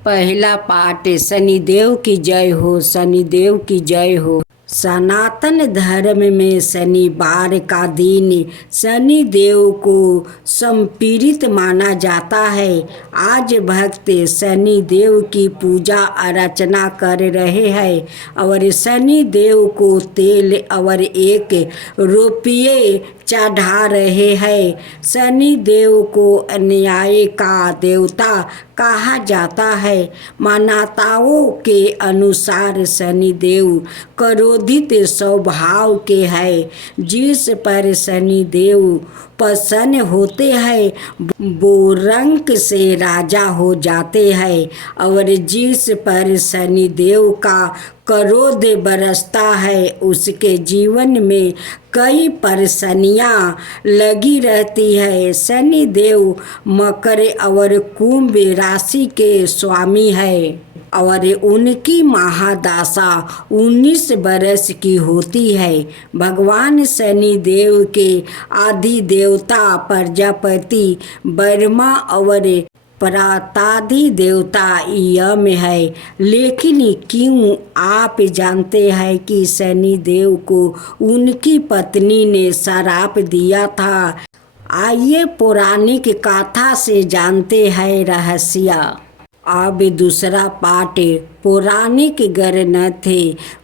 पहला पाठ शनिदेव की जय हो, शनिदेव की जय हो। सनातन धर्म में शनिवार का दिन शनिदेव को समर्पित माना जाता है। आज भक्त शनिदेव की पूजा अर्चना कर रहे हैं और शनिदेव को तेल और 1 रुपये चढ़ा रहे हैं। शनिदेव को अन्याय का देवता कहा जाता है। मान्यताओं के अनुसार शनिदेव क्रोधित स्वभाव के हैं। जिस पर शनिदेव प्रसन्न होते हैं वो रंक से राजा हो जाते हैं और जिस पर शनिदेव का क्रोध बरसता है उसके जीवन में कई परेशानियाँ लगी रहती है। शनिदेव मकर और कुंभ राशि के स्वामी है और उनकी महादशा 19 बरस की होती है। भगवान शनिदेव के आदि देवता प्रजापति ब्रह्मा और प्रतादि देवता यम है। लेकिन क्यों आप जानते हैं कि शनिदेव को उनकी पत्नी ने श्राप दिया था? आइए पौराणिक कथा से जानते हैं रहस्य। अब दूसरा पाठ पौराणिक ग्रंथ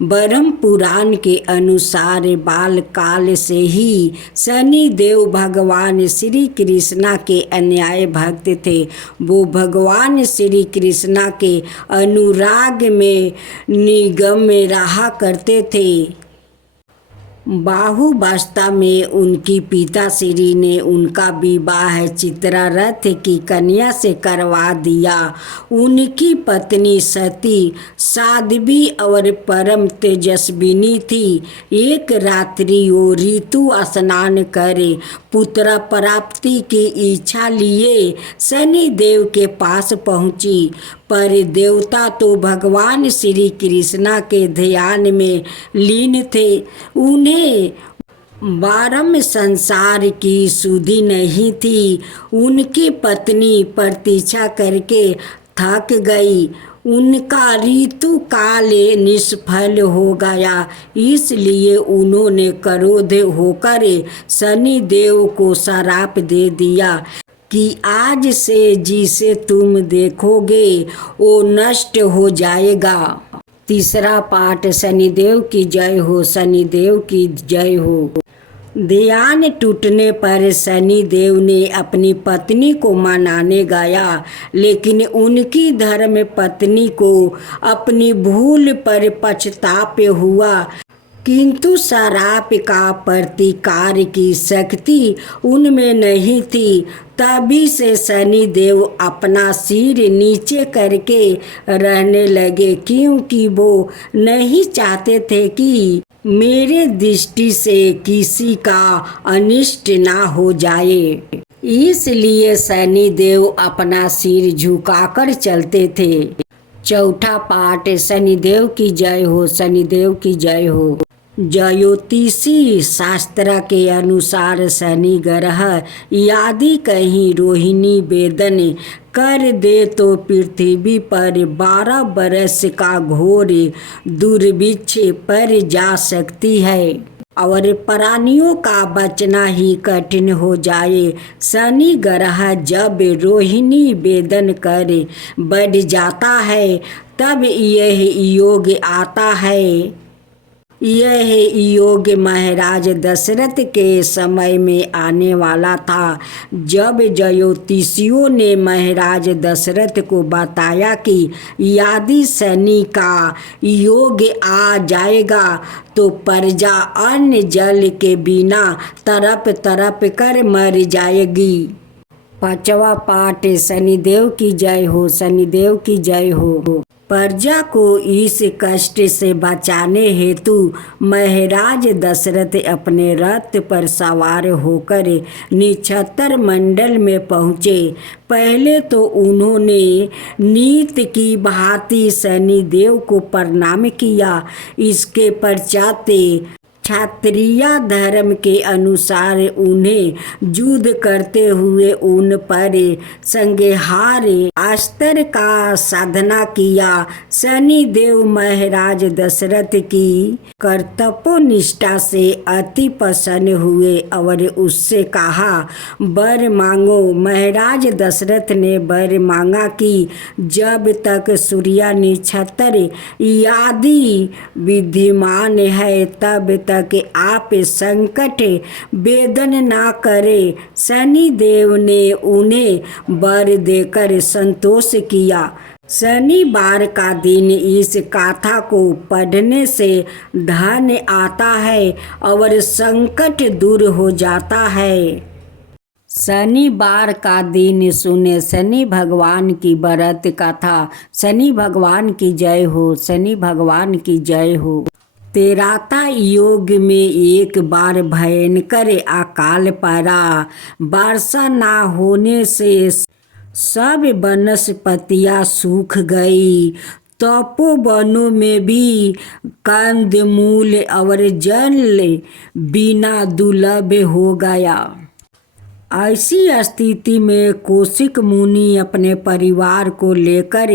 ब्रह्म पुराण के अनुसार बालकाल से ही शनिदेव भगवान श्री कृष्णा के अन्याय भक्त थे। वो भगवान श्री कृष्णा के अनुराग में निगम रहा करते थे। बाहुबस्ता में उनकी पिताश्री ने उनका विवाह चित्ररथ की कन्या से करवा दिया। उनकी पत्नी सती साध्वी और परम तेजस्विनी थी। एक रात्रि वो ऋतु स्नान करे पुत्र प्राप्ति की इच्छा लिए शनिदेव के पास पहुंची, पर देवता तो भगवान श्री कृष्णा के ध्यान में लीन थे। उन्हें बारम संसार की सुधि नहीं थी। उनकी पत्नी प्रतीक्षा करके थक गई। उनका ऋतु काल निष्फल हो गया, इसलिए उन्होंने क्रोध होकर शनिदेव को श्राप दे दिया कि आज से जिसे तुम देखोगे वो नष्ट हो जाएगा। तीसरा पाठ शनिदेव की जय हो, शनिदेव की जय हो। ध्यान टूटने पर शनिदेव ने अपनी पत्नी को मनाने गया, लेकिन उनकी धर्म पत्नी को अपनी भूल पर पछताप हुआ। किंतु श्राप का प्रतिकार की शक्ति उनमें नहीं थी। तभी से शनिदेव अपना सिर नीचे करके रहने लगे, क्योंकि वो नहीं चाहते थे कि मेरे दृष्टि से किसी का अनिष्ट ना हो जाए। इसलिए शनिदेव अपना सिर झुकाकर चलते थे। चौथा पाठ शनिदेव की जय हो, शनिदेव की जय हो। ज्योतिषी शास्त्र के अनुसार शनि ग्रह यदि कहीं रोहिणी वेदन कर दे तो पृथ्वी पर 12 बरस का घोर दुर्भिक्ष पड़ जा सकती है और प्राणियों का बचना ही कठिन हो जाए। शनि ग्रह जब रोहिणी वेदन कर बढ़ जाता है तब यह योग आता है। यह योग महाराज दशरथ के समय में आने वाला था। जब ज्योतिषियों ने महाराज दशरथ को बताया कि यदि शनि का योग आ जाएगा तो प्रजा अन्न जल के बिना तड़प तड़प कर मर जाएगी। पांचवा पाठ शनिदेव की जय हो, शनिदेव की जय हो। प्रजा को इस कष्ट से बचाने हेतु महाराज दशरथ अपने रथ पर सवार होकर नक्षत्र मंडल में पहुँचे। पहले तो उन्होंने नीत की भांति शनिदेव को प्रणाम किया। इसके पश्चात क्षत्रिय धर्म के अनुसार उन्हें युद्ध करते हुए उन पर संहार अस्त्र का साधना किया। शनिदेव महाराज दशरथ की कर्तव्यनिष्ठा से अति प्रसन्न हुए और उससे कहा, वर मांगो। महाराज दशरथ ने वर मांगा कि जब तक सूर्य नक्षत्र आदि विद्यमान है तब तक आप संकट वेदन ना करे। शनिदेव ने उन्हें वर देकर संतोष किया। शनिवार का दिन इस गाथा को पढ़ने से धन आता है और संकट दूर हो जाता है। शनिवार का दिन सुने शनि भगवान की व्रत कथा। शनि भगवान की जय हो, शनि भगवान की जय हो। तेराता योग में एक बार भयंकर अकाल पड़ा। वर्षा ना होने से सब वनस्पतियां सूख गई। तपोवनों में भी कंदमूल और जल बिना दुर्लभ हो गया। ऐसी स्थिति में कौशिक मुनि अपने परिवार को लेकर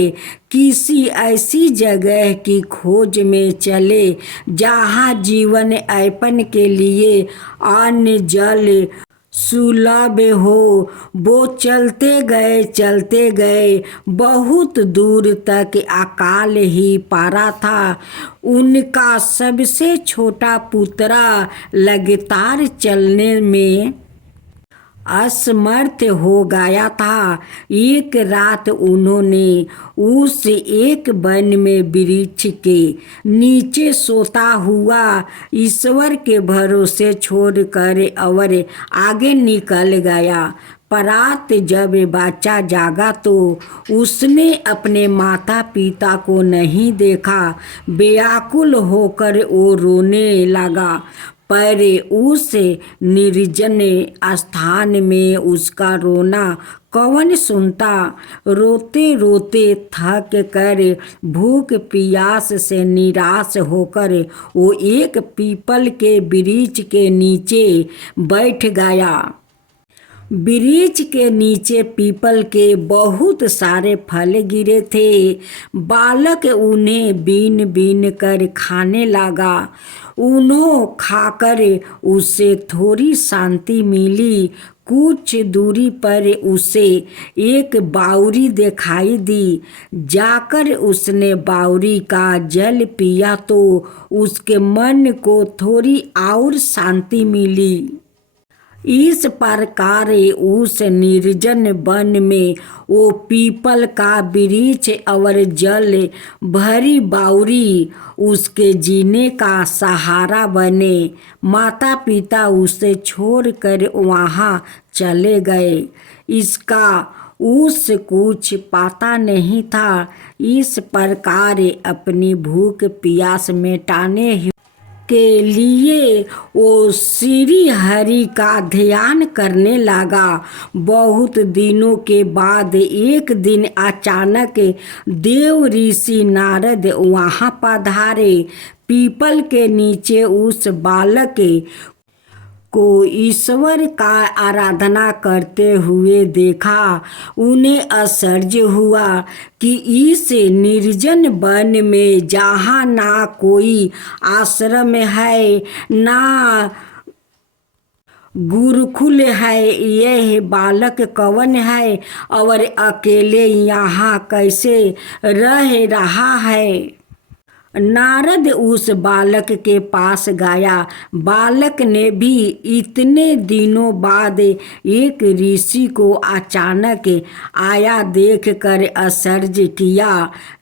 किसी ऐसी जगह की खोज में चले जहाँ जीवन यापन के लिए अन्न जल सुलभ हो। वो चलते गए बहुत दूर तक अकाल ही पारा था। उनका सबसे छोटा पुत्र लगातार चलने में असमर्थ हो गया था। एक रात उन्होंने उस एक वन में वृक्ष के नीचे सोता हुआ ईश्वर के भरोसे छोड़कर और आगे निकल गया। प्रात जब बच्चा जागा तो उसने अपने माता पिता को नहीं देखा। व्याकुल होकर वो रोने लगा, पर उस निर्जन स्थान में उसका रोना कौन सुनता। रोते रोते थक कर भूख प्यास से निराश होकर वो एक पीपल के वृक्ष के नीचे बैठ गया। वृक्ष के नीचे पीपल के बहुत सारे फल गिरे थे। बालक उन्हें बीन बीन कर खाने लगा। उन्हों खाकर उसे थोड़ी शांति मिली। कुछ दूरी पर उसे एक बावरी दिखाई दी। जाकर उसने बावरी का जल पिया तो उसके मन को थोड़ी और शांति मिली। इस प्रकार उस निर्जन वन में वो पीपल का वृक्ष और जल भरी बावरी उसके जीने का सहारा बने। माता पिता उसे छोड़कर वहाँ चले गए। इसका उस कुछ पता नहीं था। इस प्रकार अपनी भूख प्यास मिटाने के लिए वो श्री हरि का ध्यान करने लगा। बहुत दिनों के बाद एक दिन अचानक देव ऋषि नारद वहाँ पधारे। पीपल के नीचे उस बालक को ईश्वर का आराधना करते हुए देखा। उन्हें आश्चर्य हुआ कि इस निर्जन वन में जहाँ ना कोई आश्रम है ना गुरुकुल है, यह बालक कौन है और अकेले यहाँ कैसे रह रहा है। नारद उस बालक के पास गया। बालक ने भी इतने दिनों बाद एक ऋषि को अचानक आया देखकर आश्चर्य किया।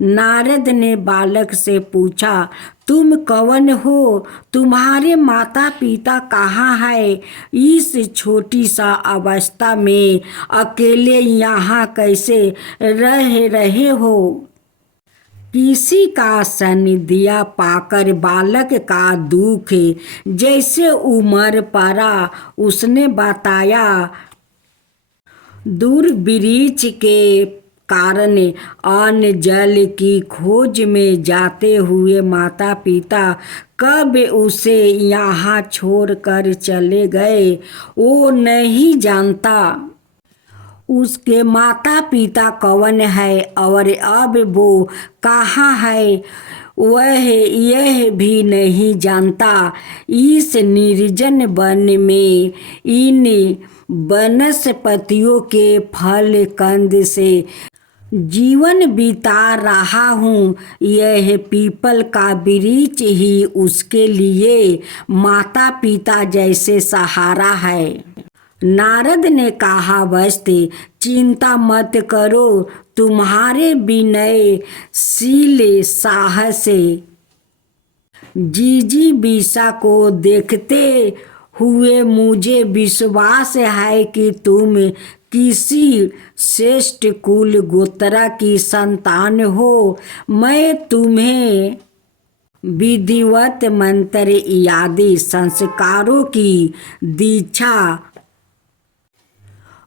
नारद ने बालक से पूछा, तुम कौन हो? तुम्हारे माता पिता कहाँ है? इस छोटी सा अवस्था में अकेले यहाँ कैसे रह रहे हो? किसी का सानिध्य पाकर बालक का दुख जैसे उमड़ पड़ा। उसने बताया, दूर वृक्ष के कारण अन्न जल की खोज में जाते हुए माता पिता कब उसे यहाँ छोड़कर चले गए वो नहीं जानता। उसके माता पिता कौन है और अब वो कहाँ है वह यह भी नहीं जानता। इस निर्जन वन में इन वनस्पतियों के फल कंद से जीवन बिता रहा हूँ। यह पीपल का वृक्ष ही उसके लिए माता पिता जैसे सहारा है। नारद ने कहा, वस्ते चिंता मत करो, तुम्हारे विनयशील साहस जिजीविषा को देखते हुए मुझे विश्वास है कि तुम किसी श्रेष्ठ कुल गोत्र की संतान हो। मैं तुम्हें विधिवत मंत्र आदि संस्कारों की दीक्षा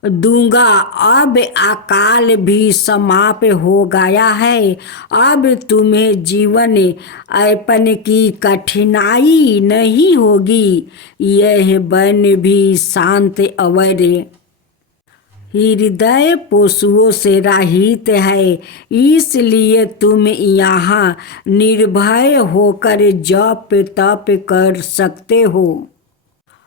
दूंगा। अब अकाल भी समाप्त हो गया है। अब तुम्हें जीवन यापन की कठिनाई नहीं होगी। यह वन भी शांत और हृदय पशुओं से रहित है, इसलिए तुम यहाँ निर्भय होकर जप तप कर सकते हो।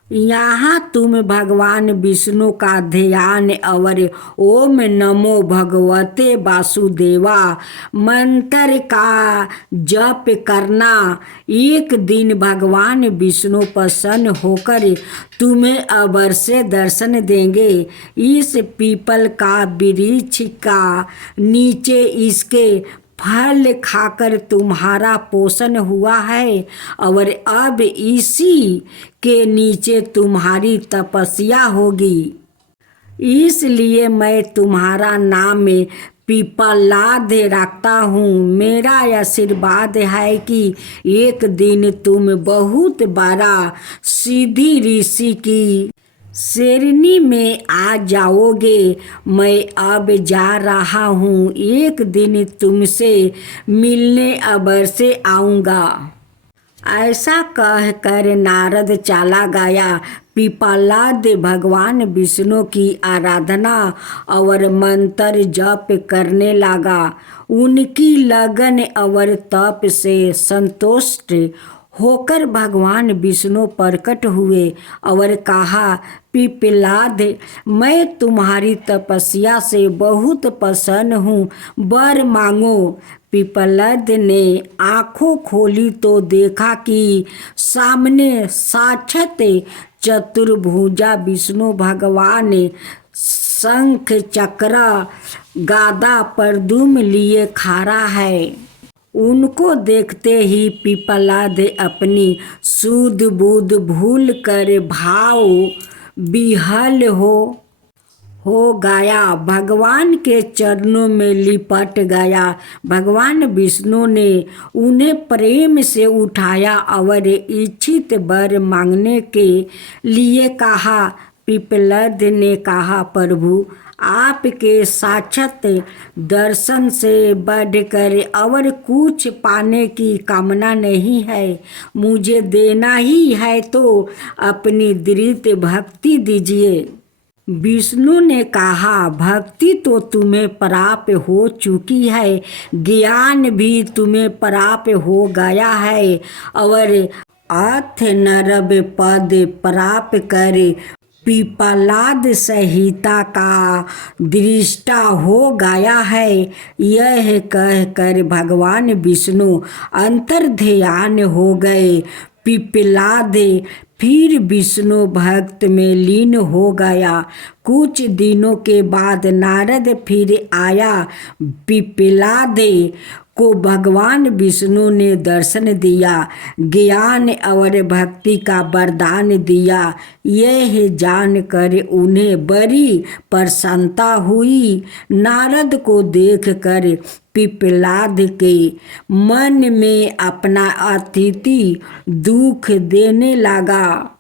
यहाँ तुम भगवान विष्णु का ध्यान और ओम नमो भगवते वासुदेवा मंत्र का जप करना। एक दिन भगवान विष्णु प्रसन्न होकर तुम्हें अवश्य दर्शन देंगे। इस पीपल का वृक्ष का नीचे इसके फल खाकर तुम्हारा पोषण हुआ है और अब इसी के नीचे तुम्हारी तपस्या होगी। इसलिए मैं तुम्हारा नाम पीपलाद रखता हूँ। मेरा आशीर्वाद है कि एक दिन तुम बहुत बड़ा सिद्धि ऋषि की श्रेणी में आ जाओगे। मैं अब जा रहा हूँ, एक दिन तुमसे मिलने अवश्य आऊँगा। ऐसा कहकर नारद चला गया। पीपलाद भगवान विष्णु की आराधना और मंत्र जप करने लगा। उनकी लगन और तप से संतुष्ट होकर भगवान विष्णु प्रकट हुए और कहा, पीपलाद, मैं तुम्हारी तपस्या से बहुत प्रसन्न हूँ, वर मांगो। पीपलाद ने आंखों खोली तो देखा कि सामने साक्षात चतुर्भुजा विष्णु भगवान शंख चक्र गदा प्रद्युम्न लिए खड़ा है। उनको देखते ही पीपलाद अपनी सूध बूध भूल कर भाव विह्वल हो गया, भगवान के चरणों में लिपट गया। भगवान विष्णु ने उन्हें प्रेम से उठाया और इच्छित वर मांगने के लिए कहा। पीपलाद ने कहा, प्रभु, आपके साक्षात दर्शन से बढ़कर और कुछ पाने की कामना नहीं है। मुझे देना ही है तो अपनी दृढ़ भक्ति दीजिए। विष्णु ने कहा, भक्ति तो तुम्हें प्राप्त हो चुकी है, ज्ञान भी तुम्हें प्राप्त हो गया है और अर्थ नरब पद प्राप्त कर पीपलाद संहिता का दृष्टा हो गया है। यह कहकर भगवान विष्णु अंतर्ध्यान हो गए। पीपलाद फिर विष्णु भक्त में लीन हो गया। कुछ दिनों के बाद नारद फिर आया। पीपलाद को भगवान विष्णु ने दर्शन दिया, ज्ञान और भक्ति का वरदान दिया। यह जानकर उन्हें बड़ी प्रसन्नता हुई। नारद को देखकर पीपलाद के मन में अपना अतिथि दुख देने लगा।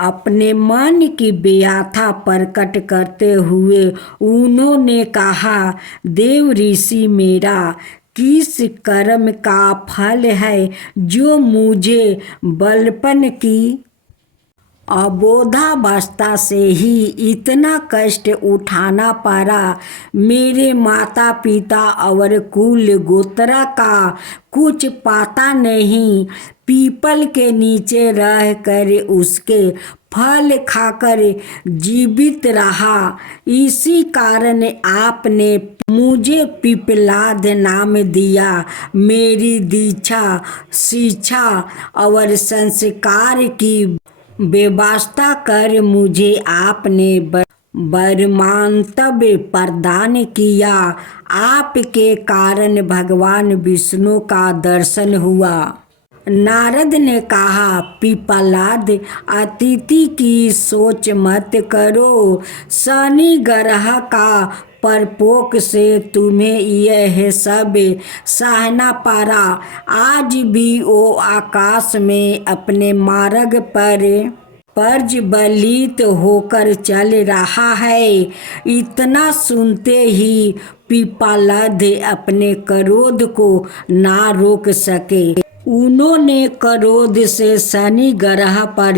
अपने मन की व्यथा प्रकट करते हुए उन्होंने कहा, देव ऋषि, मेरा किस कर्म का फल है जो मुझे बलपन की अबोधावस्था से ही इतना कष्ट उठाना पड़ा। मेरे माता पिता और कुल गोत्र का कुछ पता नहीं। पीपल के नीचे रह कर उसके फल खाकर जीवित रहा। इसी कारण आपने मुझे पिपलाद नाम दिया। मेरी दीक्षा, शिक्षा और संस्कार की व्यवस्था कर मुझे आपने बर्मांतव्य प्रदान किया। आपके कारण भगवान विष्णु का दर्शन हुआ। नारद ने कहा, पिपलाद, अतिथि की सोच मत करो। शनि ग्रह का प्रकोप से तुम्हें यह सब सहना पड़ा। आज भी वो आकाश में अपने मार्ग पर प्रज्वलित होकर चल रहा है। इतना सुनते ही पिपलाद अपने क्रोध को ना रोक सके। उन्होंने क्रोध से शनि ग्रह पर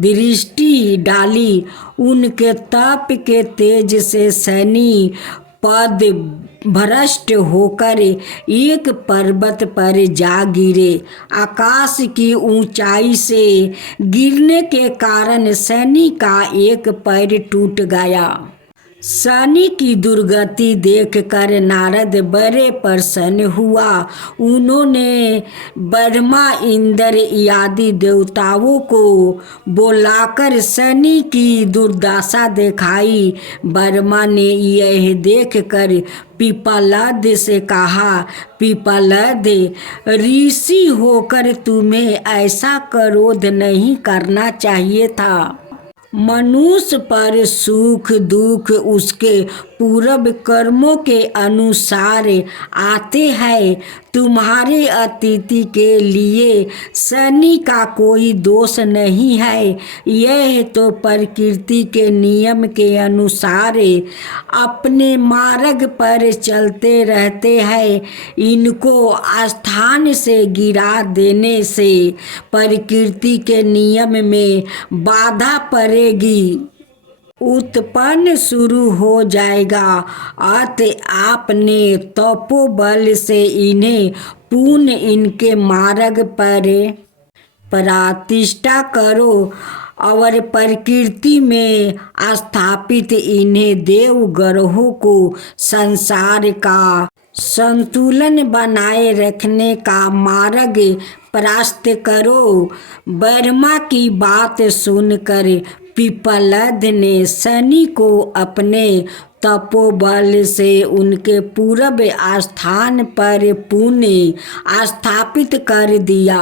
दृष्टि डाली। उनके तप के तेज से शनि पद भ्रष्ट होकर एक पर्वत पर जा गिरे। आकाश की ऊंचाई से गिरने के कारण शनि का एक पैर टूट गया। शनि की दुर्गति देखकर नारद बड़े प्रसन्न हुआ। उन्होंने ब्रह्मा, इंद्र आदि देवताओं को बुलाकर शनि की दुर्दशा दिखाई। ब्रह्मा ने यह देखकर पिपलाद से कहा, पिपलाद, ऋषि होकर तुम्हें ऐसा क्रोध नहीं करना चाहिए था। मनुष्य पर सुख दुख उसके पूर्व कर्मों के अनुसार आते हैं। तुम्हारे अतिथि के लिए शनि का कोई दोष नहीं है। यह तो प्रकृति के नियम के अनुसार अपने मार्ग पर चलते रहते हैं। इनको स्थान से गिरा देने से प्रकृति के नियम में बाधा पड़ेगी, उत्पन्न शुरू हो जाएगा। अतः आपने तपोबल से इन्हें पुनः इनके मार्ग पर प्रतिष्ठा करो और प्रकृति में स्थापित इन्हें देव ग्रहों को संसार का संतुलन बनाए रखने का मार्ग प्रशस्त करो। ब्रह्मा की बात सुनकर पिपलाद ने शनि को अपने तपोबल से उनके पूर्व स्थान पर पुनः स्थापित कर दिया।